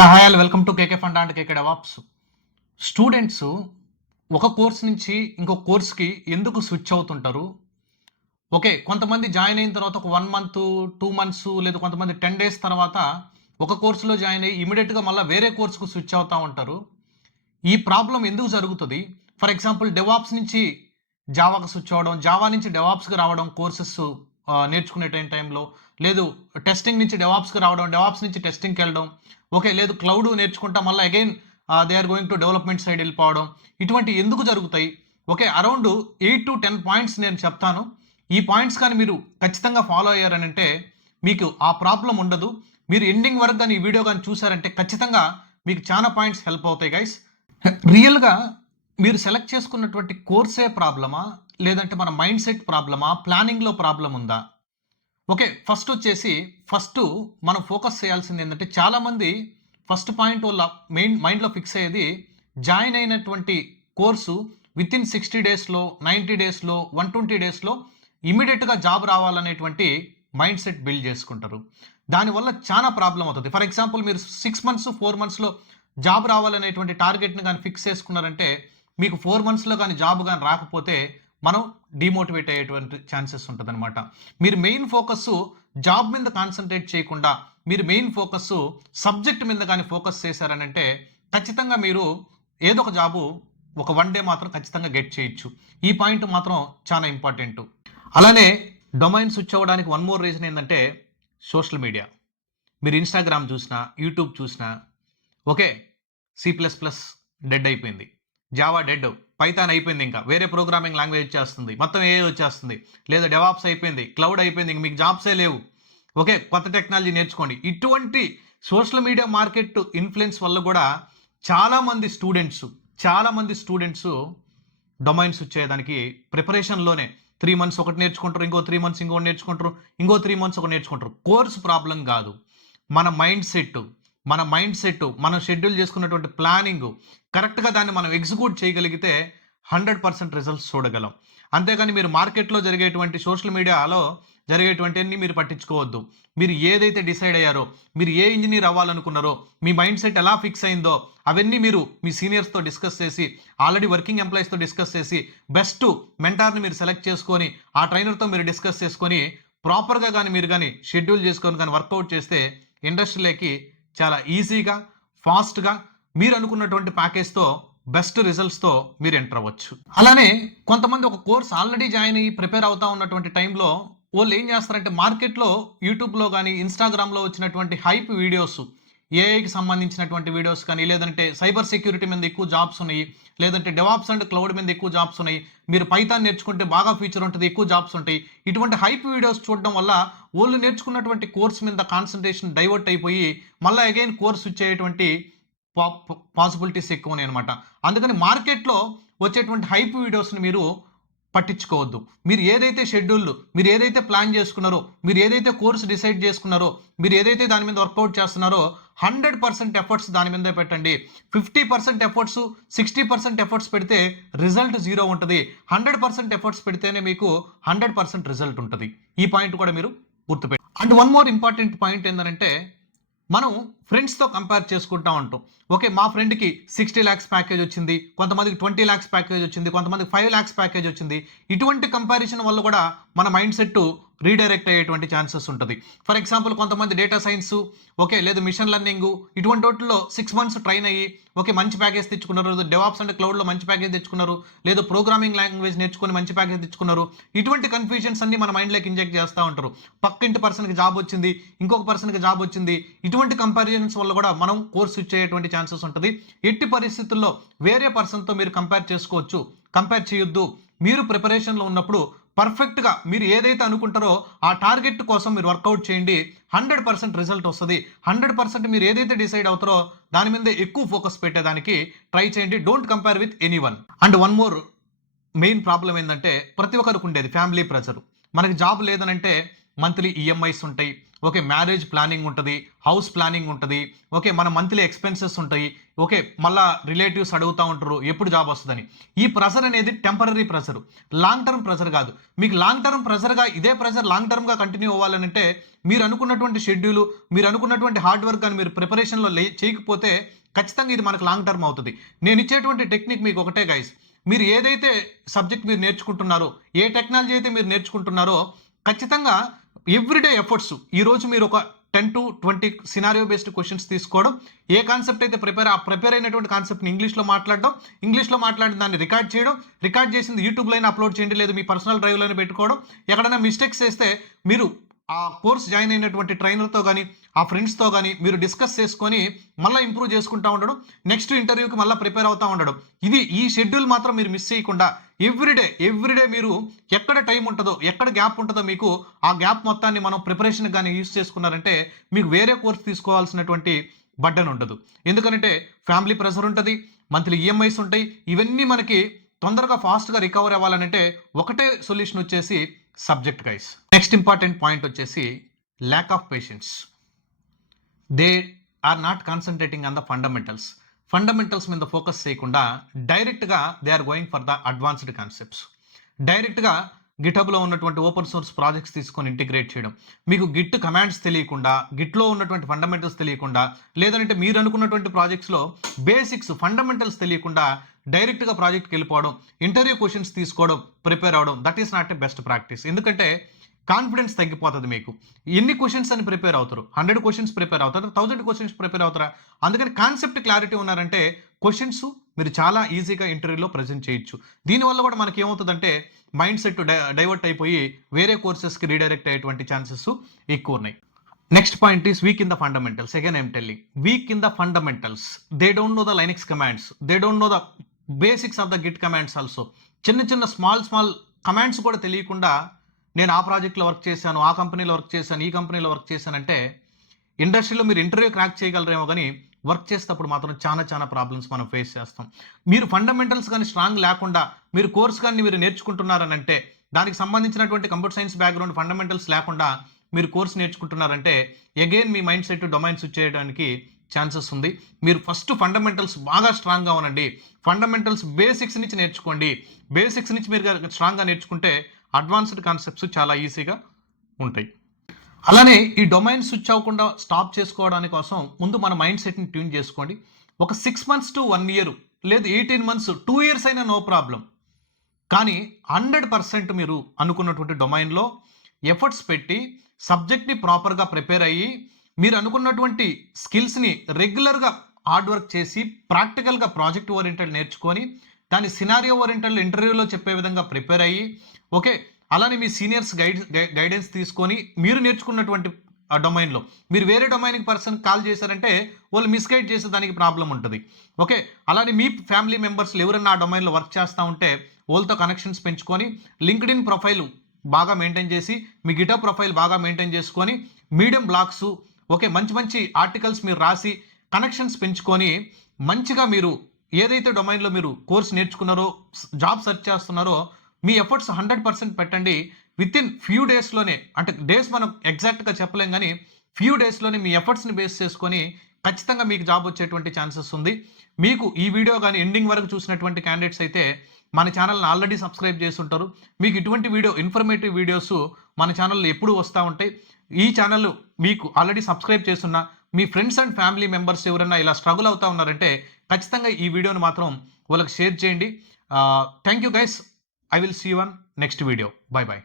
Hi all welcome to KK funda and KK DevOps. Students ఒక course నుంచి ఇంకో కోర్స్‌కి ఎందుకు స్విచ్ అవుతుంటారు? ఓకే. కొంతమంది జాయిన్ అయిన తర్వాత ఒక 1 మంత్, 2 మంత్స్ లేదా కొంతమంది 10 డేస్ తర్వాత ఒక కోర్స్‌లో జాయిన్ అయ్యి ఇమ్మీడియేట్‌గా మళ్ళా వేరే కోర్స్‌కు స్విచ్ అవుతా ఉంటారు. ఈ ప్రాబ్లమ్ ఎందుకు జరుగుతది? ఫర్ ఎగ్జాంపుల్ డెవాప్స్ నుంచి జావాకి స్విచ్ అవ్వడం, జావా నుంచి డెవాప్స్‌కి రావడం కోర్సెస్ నేర్చుకునే టైంలో, లేదు టెస్టింగ్ నుంచి డెవాప్స్‌కి రావడం, డెవాప్స్ నుంచి టెస్టింగ్‌కెళ్ళడం. ఓకే. లేదు క్లౌడ్ నేర్చుకుంటా మళ్ళా again they are going to development side ఎళ్ళిపోవడం. ఇటువంటివి ఎందుకు జరుగుతాయి? ఓకే. అరౌండ్ 8-10 పాయింట్స్ నేను చెప్తాను. ఈ పాయింట్స్ కానీ మీరు ఖచ్చితంగా ఫాలో అయ్యారనంటే మీకు ఆ ప్రాబ్లమ్ ఉండదు. మీరు ఎండింగ్ వరకు గాని ఈ వీడియో గాని చూసారంటే ఖచ్చితంగా మీకు చాలా పాయింట్స్ హెల్ప్ అవుతాయి గైస్. రియల్‌గా మీరు సెలెక్ట్ చేసుకున్నటువంటి కోర్సే ప్రాబ్లమా? లేదంటే మన మైండ్ సెట్ ప్రాబ్లమా? ప్లానింగ్‌లో ప్రాబ్లమ్ ఉందా? ఓకే. ఫస్ట్ మనం ఫోకస్ చేయాల్సింది ఏందంటే చాలామంది ఫస్ట్ పాయింట్ వాళ్ళ మైండ్‌లో ఫిక్స్ అయ్యేది జాయిన్ అయినటువంటి కోర్సు వితిన్ 60 డేస్‌లో, 90 డేస్‌లో, 120 డేస్‌లో ఇమ్మీడియేట్‌గా జాబ్ రావాలనేటువంటి మైండ్ సెట్ బిల్డ్ చేసుకుంటారు. దానివల్ల చాలా ప్రాబ్లమ్ అవుతది. ఫర్ ఎగ్జాంపుల్ మీరు 6 మంత్స్, 4 మంత్స్‌లో జాబ్ రావాలనేటువంటి టార్గెట్‌ని గాని ఫిక్స్ చేసుకున్నారంటే మీకు 4 మంత్స్‌లో గాని జాబ్ గాని రాకపోతే మనం డీమోటివేట్ అయ్యేటువంటి ఛాన్సెస్ ఉంటదనమాట. మీరు మెయిన్ ఫోకస్సు జాబ్ మీద కాన్సంట్రేట్ చేయకుండా, మీరు మెయిన్ ఫోకస్సు సబ్జెక్ట్ మీద గాని ఫోకస్ చేశారనంటే, ఖచ్చితంగా మీరు ఏదో ఒక జాబు ఒక 1 డే మాత్రం ఖచ్చితంగా గెట్ చేయొచ్చు. ఈ పాయింట్ మాత్రం చాలా ఇంపార్టెంటు. అలానే డొమైన్ స్విచ్ అవ్వడానికి వన్ మోర్ రీజన్ ఏందంటే, సోషల్ మీడియా. మీరు ఇన్‌స్టాగ్రామ్ చూసినా, యూట్యూబ్ చూసినా, ఓకే. సి++ డెడ్ అయిపోయింది. Java dead. పైథాన్ అయిపోయింది ఇంకా. వేరే ప్రోగ్రామింగ్ లాంగ్వేజ్ వచ్చేస్తుంది. మొత్తం ఏఐ వచ్చేస్తుంది. లేదా డెవాప్స్ అయిపోయింది. క్లౌడ్ అయిపోయింది. ఇంక మీకు జాబ్సే లేవు. ఓకే. కొత్త టెక్నాలజీ నేర్చుకోండి. ఇటువంటి సోషల్ మీడియా మార్కెట్ ఇన్‌ఫ్లుయెన్స్ వల్ల గూడా చాలామంది స్టూడెంట్స్ డొమైన్ స్విచ్ అయ్యేదానికి ప్రిపరేషన్‌లోనే 3 మంత్స్ ఒకటి నేర్చుకుంటారు. ఇంకో 3 మంత్స్ ఇంకోటి నేర్చుకుంటారు. ఇంకో 3 మంత్స్ ఒకటి నేర్చుకుంటారు. కోర్స్ ప్రాబ్లమ్ గాదు. మన మైండ్ సెట్ మనం షెడ్యూల్ చేసుకున్నటువంటి ప్లానింగు కరెక్ట్‌గా దాన్ని మనం ఎగ్జిక్యూట్ చేయగలిగితే 100% రిజల్ట్స్ చూడగలం. అంతేగాని మీరు మార్కెట్‌లో జరిగేటువంటి సోషల్ మీడియాలో జరిగేటువంటియన్నీ మీరు పట్టించుకోవద్దు. మీరు ఏదైతే డిసైడ్ అయ్యారో, మీరు ఏ ఇంజినీర్ అవ్వాలనుకున్నారో, మీ మైండ్ సెట్ ఎలా ఫిక్స్ అయిందో అవన్నీ మీరు మీ సీనియర్స్‌తో డిస్కస్ చేసి, ఆల్రెడీ వర్కింగ్ ఎంప్లాయీస్‌తో డిస్కస్ చేసి, బెస్ట్ మెంటార్‌ని మీరు సెలెక్ట్ చేసుకొని, ఆ ట్రైనర్‌తో మీరు డిస్కస్ చేసుకొని, ప్రాపర్‌గా గాని మీరు గాని షెడ్యూల్ చేసుకొని గాని వర్కౌట్ చేస్తే ఇండస్ట్రీలోకి చాలా ఈజీగా, ఫాస్ట్‌గా మీరు అనుకున్నటువంటి ప్యాకేజ్‌తో బెస్ట్ రిజల్ట్స్‌తో మీరు ఎంటర్ అవ్వచ్చు. అలానే కొంతమంది ఒక కోర్స్ ఆల్రెడీ జాయిన్ అయ్యి ప్రిపేర్ అవుతా ఉన్నటువంటి టైంలో వోళ్ళు ఏం చేస్తారంటే మార్కెట్‌లో యూట్యూబ్‌లో గాని, ఇన్‌స్టాగ్రామ్‌లో వచ్చినటువంటి హైప్ వీడియోస్, ఏఐకి సంబంధించినటువంటి వీడియోస్ కానీ, లేదంటే సైబర్ సెక్యూరిటీ మీద ఎక్కువ జాబ్స్ ఉన్నాయి. లేదంటే డెవాప్స్ అండ్ క్లౌడ్ మీద ఎక్కువ జాబ్స్ ఉన్నాయి. మీరు పైథాన్ నేర్చుకుంటే బాగా ఫ్యూచర్ ఉంటది. ఎక్కువ జాబ్స్ ఉంటాయి. ఇటువంటి హైప్ వీడియోస్ చూడడం వల్ల వోళ్ళు నేర్చుకున్నటువంటి కోర్స్ మీద కాన్సంట్రేషన్ డైవర్ట్ అయిపోయి మళ్ళా అగైన్ కోర్స్ స్విచ్ అయ్యేటువంటి పాసిబిలిటీస్ ఎక్కువన్నాయన్నమాట. అందుకని మార్కెట్‌లో వచ్చేటువంటి హైప్ వీడియోస్‌ని మీరు పట్టించుకోవద్దు. మీరు ఏదైతే ప్లాన్ చేసుకున్నారో, మీరు ఏదైతే కోర్స్ డిసైడ్ చేసుకున్నారో, మీరు ఏదైతే దాని మీద వర్కౌట్ చేస్తున్నారో 100% ఎఫర్ట్స్ దాని మీదే పెట్టండి. 50% ఎఫర్ట్స్, 60% ఎఫర్ట్స్ పెడితే రిజల్ట్ 0 ఉంటది. 100% ఎఫర్ట్స్ పెడితేనే మీకు 100% రిజల్ట్ ఉంటది. ఈ పాయింట్ కూడా మీరు and one more important point ఏందనంటే మనం ఫ్రెండ్స్‌తో కంపేర్ చేసుకుంటా ఉంటాం. ఓకే. మా ఫ్రెండ్‌కి 60 లాక్స్ ప్యాకేజ్ వచ్చింది. కొంతమందికి 20 లాక్స్ ప్యాకేజ్ వచ్చింది. కొంతమందికి 5 లాక్స్ ప్యాకేజ్ వచ్చింది. ఇటువంటి కంపారిజన్ వల్ల కూడా మన మైండ్ సెట్ రీడైరెక్ట్ అయ్యేటువంటి ఛాన్సెస్ ఉంటది. ఫర్ ఎగ్జాంపుల్ కొంతమంది డేటా సైన్స్, ఓకే. లేదా మిషన్ లెర్నింగ్ ఇటువంటి వాటిల్లో 6 మంత్స్ ట్రైన్ అయ్యి ఓకే. మంచి ప్యాకేజ్ తెచ్చుకున్నారు. డెవాప్స్ అండ్ క్లౌడ్‌లో మంచి ప్యాకేజ్ తెచ్చుకున్నారు. లేదా ప్రోగ్రామింగ్ లాంగ్వేజ్ నేర్చుకొని మంచి ప్యాకేజ్ తెచ్చుకున్నారు. ఇటువంటి కన్‌ఫ్యూజన్స్ అన్నీ మన మైండ్‌లోకి ఇంజెక్ట్ చేస్తా ఉంటారు. పక్కింటి పర్సన్‌కి జాబ్ వచ్చింది. ఇంకొక పర్సన్‌కి జాబ్ వచ్చింది. ఇటువంటి కంపారిజన్స్ వల్ల కూడా మనం కోర్స్ స్విచ్ అయ్యేటువంటి ఛాన్సెస్ ఉంటది. ఎట్టి పరిస్థితుల్లో వేరే పర్సన్‌తో మీరు కంపేర్ చేసుకోవచ్చు. కంపేర్ చేయొద్దు. మీరు ప్రిపరేషన్‌లో ఉన్నప్పుడు పర్ఫెక్ట్‌గా మీరు ఏదైతే అనుకుంటారో ఆ టార్గెట్ కోసం మీరు వర్కౌట్ చేయండి. 100% రిజల్ట్ వస్తది. 100% మీరు ఏదైతే డిసైడ్ అవుతారో దాని మీదే ఎక్కువ ఫోకస్ పెట్టేదానికి ట్రై చేయండి. Don't compare with anyone. And one more main problem ఏందంటే ప్రతి ఒక్కరికి ఉండేది ఫ్యామిలీ ప్రెషర్. మనకి జాబ్ లేదనంటే మంత్లీ ఈఎంఐస్ ఉంటాయి. ఓకే, మ్యారేజ్ ప్లానింగ్ ఉంటుంది, హౌస్ ప్లానింగ్ ఉంటుంది, ఓకే, మన మంత్లీ ఎక్స్పెన్సెస్ ఉంటాయి, ఓకే, మళ్ళా రిలేటివ్స్ అడుగుతూ ఉంటారు ఎప్పుడు జాబ్ వస్తుందని. ఈ ప్రెషర్ అనేది temporary pressure, long term pressure కాదు. మీకు లాంగ్ టర్మ్ ప్రెషర్గా ఇదే ప్రెషర్ లాంగ్ టర్మ్గా కంటిన్యూ అవ్వాలంటే మీరు అనుకున్నటువంటి షెడ్యూల్, మీరు అనుకున్నటువంటి హార్డ్ వర్క్ కానీ మీరు ప్రిపరేషన్లో చేయకపోతే ఖచ్చితంగా ఇది మనకు లాంగ్ టర్మ్ అవుతుంది. నేను ఇచ్చేటువంటి టెక్నిక్ మీకు ఒకటే గైస్, మీరు ఏదైతే సబ్జెక్ట్ మీరు నేర్చుకుంటున్నారో, ఏ టెక్నాలజీ అయితే మీరు నేర్చుకుంటున్నారో ఖచ్చితంగా ఎవ్రీడే ఎఫర్ట్స్. ఈరోజు మీరు ఒక 10 to 20 సినారియో బేస్డ్ క్వశ్చన్స్ తీసుకోవడం, ఏ కాన్సెప్ట్ అయితే ప్రిపేర్ అయినటువంటి కాన్సెప్ట్ని ఇంగ్లీష్లో మాట్లాడడం, ఇంగ్లీష్లో మాట్లాడిన దాన్ని రికార్డ్ చేయడం, రికార్డ్ చేసింది యూట్యూబ్లో అప్లోడ్ చేయండి, లేదు మీ పర్సనల్ డ్రైవ్లోనే పెట్టుకోవడం. ఎక్కడైనా మిస్టేక్స్ చేస్తే మీరు ఆ కోర్స్ జాయిన్ అయినటువంటి ట్రైనర్తో కానీ ఆ ఫ్రెండ్స్తో కానీ మీరు డిస్కస్ చేసుకొని మళ్ళీ ఇంప్రూవ్ చేసుకుంటూ ఉండడం, నెక్స్ట్ ఇంటర్వ్యూకి మళ్ళీ ప్రిపేర్ అవుతూ ఉండడం. ఈ షెడ్యూల్ మాత్రం మీరు మిస్ చేయకుండా ఎవ్రీడే మీరు ఎక్కడ టైం ఉంటుందో, ఎక్కడ గ్యాప్ ఉంటుందో మీకు ఆ గ్యాప్ మొత్తాన్ని మనం ప్రిపరేషన్ కానీ యూజ్ చేసుకున్నారంటే మీకు వేరే కోర్స్ తీసుకోవాల్సినటువంటి బర్డెన్ ఉండదు. ఎందుకంటే ఫ్యామిలీ ప్రెషర్ ఉంటుంది, మంత్లీ ఈఎంఐస్ ఉంటాయి. ఇవన్నీ మనకి తొందరగా ఫాస్ట్గా రికవర్ అవ్వాలంటే ఒకటే సొల్యూషన్ వచ్చేసి subject guys. Next important point వచ్చేసి lack of patience. They are not concentrating on the fundamentals మీద ఫోకస్ చేయకుండా డైరెక్ట్గా they are going for the advanced concepts. డైరెక్ట్గా గిటబ్లో ఉన్నటువంటి ఓపెన్ సోర్స్ ప్రాజెక్ట్స్ తీసుకొని ఇంటిగ్రేట్ చేయడం, మీకు గిట్ కమాండ్స్ తెలియకుండా, గిట్లో ఉన్నటువంటి ఫండమెంటల్స్ తెలియకుండా, లేదంటే మీరు అనుకున్నటువంటి ప్రాజెక్ట్స్లో బేసిక్స్ ఫండమెంటల్స్ తెలియకుండా డైరెక్ట్గా ప్రాజెక్ట్కి వెళ్ళిపోవడం, ఇంటర్వ్యూ క్వశ్చన్స్ తీసుకోవడం, ప్రిపేర్ అవ్వడం, that is not a best practice. ఎందుకంటే కాన్ఫిడెన్స్ తగ్గిపోతుంది మీకు. ఎన్ని క్వశ్చన్స్ అని ప్రిపేర్ అవుతారు? 100 క్వశ్చన్స్ ప్రిపేర్ అవుతారు, 1000 క్వశ్చన్స్ ప్రిపేర్ అవుతారా? అందుకని కాన్సెప్ట్ క్లారిటీ ఉన్నారంటే క్వశ్చన్స్ మీరు చాలా ఈజీగా ఇంటర్వ్యూలో ప్రజెంట్ చేయొచ్చు. దీనివల్ల కూడా మనకి ఏమవుతుందంటే మైండ్ సెట్ డైవర్ట్ అయిపోయి వేరే కోర్సెస్కి రీడైరెక్ట్ అయ్యేటువంటి ఛాన్సెస్ ఎక్కువ ఉన్నాయి. Next point is week in the fundamentals. Again I'm telling, week in the fundamentals. They don't know the Linux commands, they don't know the basics of the Git commands also. చిన్న small commands కూడా తెలియకుండా నేను ఆ ప్రాజెక్ట్లో work చేశాను, ఆ కంపెనీలో work చేశాను, ఈ కంపెనీలో వర్క్ చేశానంటే ఇండస్ట్రీలో మీరు ఇంటర్వ్యూ క్రాక్ చేయగలరేమో కానీ వర్క్ చేసేటప్పుడు మాత్రం చాలా ప్రాబ్లమ్స్ మనం ఫేస్ చేస్తాం. మీరు ఫండమెంటల్స్ కానీ స్ట్రాంగ్ లేకుండా మీరు కోర్స్ కానీ మీరు నేర్చుకుంటున్నారని అంటే, దానికి సంబంధించినటువంటి కంప్యూటర్ సైన్స్ బ్యాక్గ్రౌండ్ ఫండమెంటల్స్ లేకుండా మీరు కోర్స్ నేర్చుకుంటున్నారంటే అగైన్ మీ మైండ్ సెట్ డొమైన్ స్విచ్ చేయడానికి ఛాన్సెస్ ఉంది. మీరు ఫస్ట్ ఫండమెంటల్స్ బాగా స్ట్రాంగ్గా ఉండండి. ఫండమెంటల్స్ బేసిక్స్ నుంచి నేర్చుకోండి. బేసిక్స్ నుంచి మీరు స్ట్రాంగ్గా నేర్చుకుంటే అడ్వాన్స్డ్ కాన్సెప్ట్స్ చాలా ఈజీగా ఉంటాయి. అలానే ఈ డొమైన్ స్విచ్ అవ్వకుండా స్టాప్ చేసుకోవడానికి కోసం ముందు మన మైండ్ సెట్ని ట్యూన్ చేసుకోండి. ఒక 6 months to 1 year, లేదు 18 months, 2 years అయినా నో ప్రాబ్లం. కానీ 100% మీరు అనుకున్నటువంటి డొమైన్లో ఎఫర్ట్స్ పెట్టి సబ్జెక్ట్ని ప్రాపర్గా ప్రిపేర్ అయ్యి మీరు అనుకున్నటువంటి స్కిల్స్ని రెగ్యులర్గా హార్డ్ వర్క్ చేసి ప్రాక్టికల్గా ప్రాజెక్ట్ ఓరియంటెడ్ నేర్చుకొని దాని సినారియో ఓరియంటెడ్ ఇంటర్వ్యూలో చెప్పే విధంగా ప్రిపేర్ అయ్యి, ఓకే, అలానే మీ సీనియర్స్ గైడెన్స్ తీసుకొని మీరు నేర్చుకున్నటువంటి ఆ డొమైన్లో మీరు వేరే డొమైన్కి పర్సన్ కాల్ చేశారంటే వాళ్ళు మిస్గైడ్ చేసే దానికి ప్రాబ్లం ఉంటుంది. ఓకే, అలానే మీ ఫ్యామిలీ మెంబర్స్ ఎవరైనా ఆ డొమైన్లో వర్క్ చేస్తూ ఉంటే వాళ్ళతో కనెక్షన్స్ పెంచుకొని లింక్డ్ఇన్ ప్రొఫైల్ బాగా మెయింటైన్ చేసి, మీ గిటప్ ప్రొఫైల్ బాగా మెయింటైన్ చేసుకొని, మీడియం బ్లాగ్స్, ఓకే, మంచి ఆర్టికల్స్ మీరు రాసి కనెక్షన్స్ పెంచుకొని మంచిగా మీరు ఏదైతే డొమైన్లో మీరు కోర్స్ నేర్చుకున్నారో, జాబ్ సెర్చ్ చేస్తున్నారో మీ ఎఫర్ట్స్ 100% పెట్టండి. వితిన్ ఫ్యూ డేస్లోనే, అంటే డేస్ మనం ఎగ్జాక్ట్గా చెప్పలేం కానీ ఫ్యూ డేస్లోనే మీ ఎఫర్ట్స్ని బేస్ చేసుకొని ఖచ్చితంగా మీకు జాబ్ వచ్చేటువంటి ఛాన్సెస్ ఉంది. మీకు ఈ వీడియో కానీ ఎండింగ్ వరకు చూసినటువంటి క్యాండిడేట్స్ అయితే మన ఛానల్ని ఆల్రెడీ సబ్స్క్రైబ్ చేసి ఉంటారు. మీకు ఇటువంటి ఇన్ఫర్మేటివ్ వీడియోస్ మన ఛానల్లో ఎప్పుడూ వస్తూ ఉంటాయి. ఈ ఛానల్ మీకు ఆల్రెడీ సబ్స్క్రైబ్ చేస్తున్న మీ ఫ్రెండ్స్ అండ్ ఫ్యామిలీ మెంబర్స్ ఎవరైనా ఇలా స్ట్రగుల్ అవుతూ ఉన్నారంటే ఖచ్చితంగా ఈ వీడియోని మాత్రం వాళ్ళకి షేర్ చేయండి. Thank you guys. I will see you on next video. Bye bye.